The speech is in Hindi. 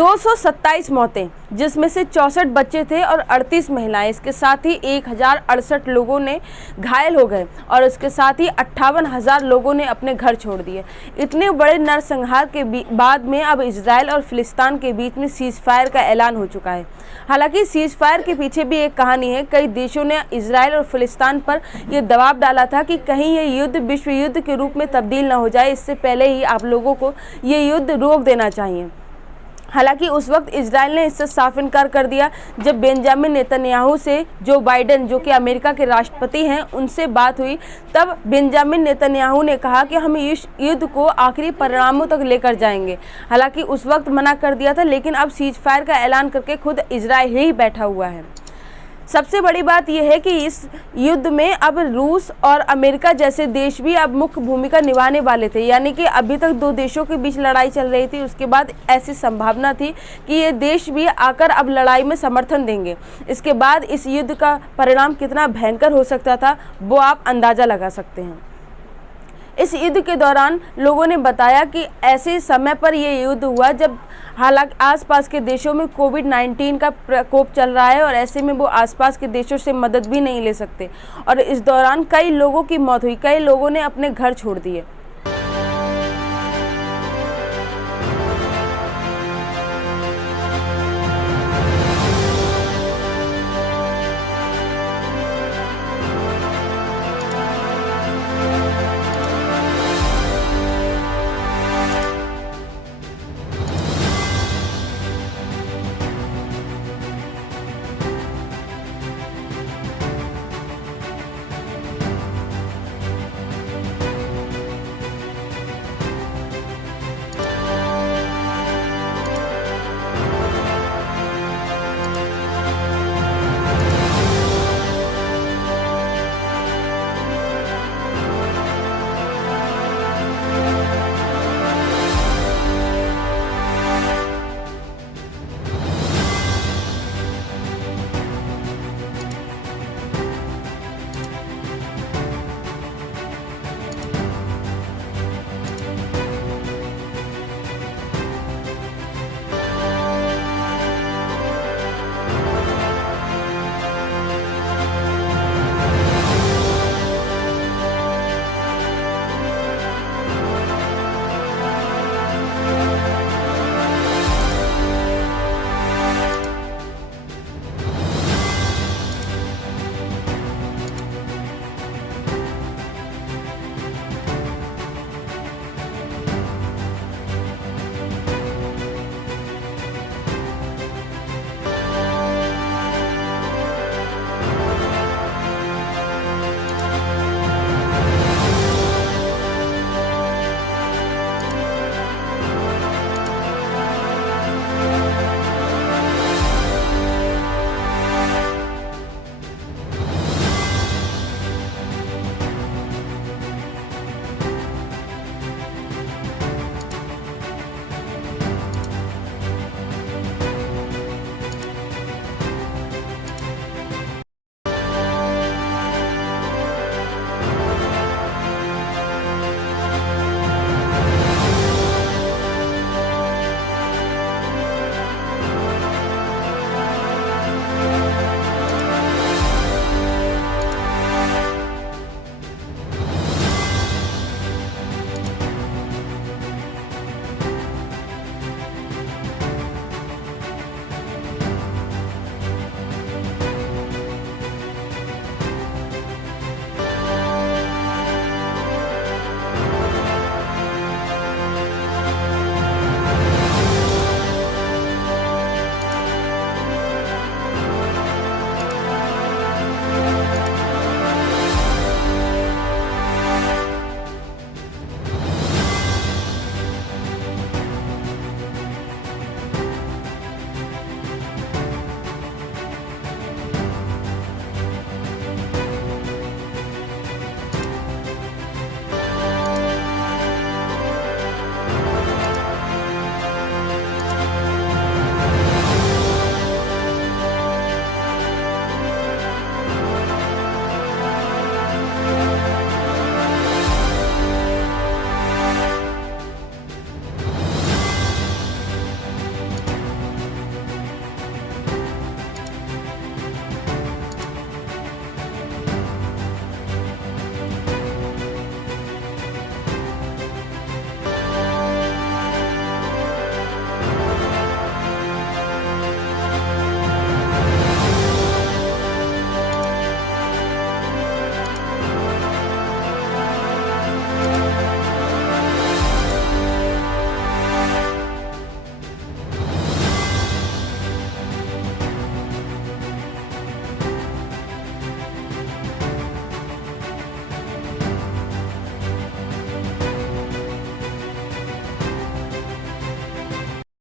227 मौतें, जिसमें से 64 बच्चे थे और 38 महिलाएं। इसके साथ ही 1068 लोगों ने घायल हो गए और इसके साथ ही 58,000 लोगों ने अपने घर छोड़ दिए। इतने बड़े नरसंहार के बाद में अब इजराइल और फिलिस्तीन के बीच में सीज फायर का ऐलान हो चुका है। हालांकि सीज फायर के पीछे भी एक कहानी है। कई देशों ने इजराइल और फिलिस्तीन पर यह दबाव डाला था कि कहीं ये युद्ध विश्व युद्ध के रूप में तब्दील न हो जाए, इससे पहले ही आप लोगों को ये युद्ध रोक देना चाहिए। हालांकि उस वक्त इजराइल ने इससे साफ इनकार कर दिया। जब बेंजामिन नेतन्याहू से जो बाइडेन, जो कि अमेरिका के राष्ट्रपति हैं, उनसे बात हुई, तब बेंजामिन नेतन्याहू ने कहा कि हम इस युद्ध को आखिरी परिणामों तक लेकर जाएंगे। हालांकि उस वक्त मना कर दिया था, लेकिन अब सीज फायर का ऐलान करके खुद इजराइल ही बैठा हुआ है। सबसे बड़ी बात यह है कि इस युद्ध में अब रूस और अमेरिका जैसे देश भी अब मुख्य भूमिका निभाने वाले थे। यानी कि अभी तक दो देशों के बीच लड़ाई चल रही थी, उसके बाद ऐसी संभावना थी कि ये देश भी आकर अब लड़ाई में समर्थन देंगे। इसके बाद इस युद्ध का परिणाम कितना भयंकर हो सकता था, वो आप अंदाज़ा लगा सकते हैं। इस युद्ध के दौरान लोगों ने बताया कि ऐसे समय पर यह युद्ध हुआ जब हालांकि आसपास के देशों में कोविड-19 का प्रकोप चल रहा है और ऐसे में वो आसपास के देशों से मदद भी नहीं ले सकते और इस दौरान कई लोगों की मौत हुई, कई लोगों ने अपने घर छोड़ दिए।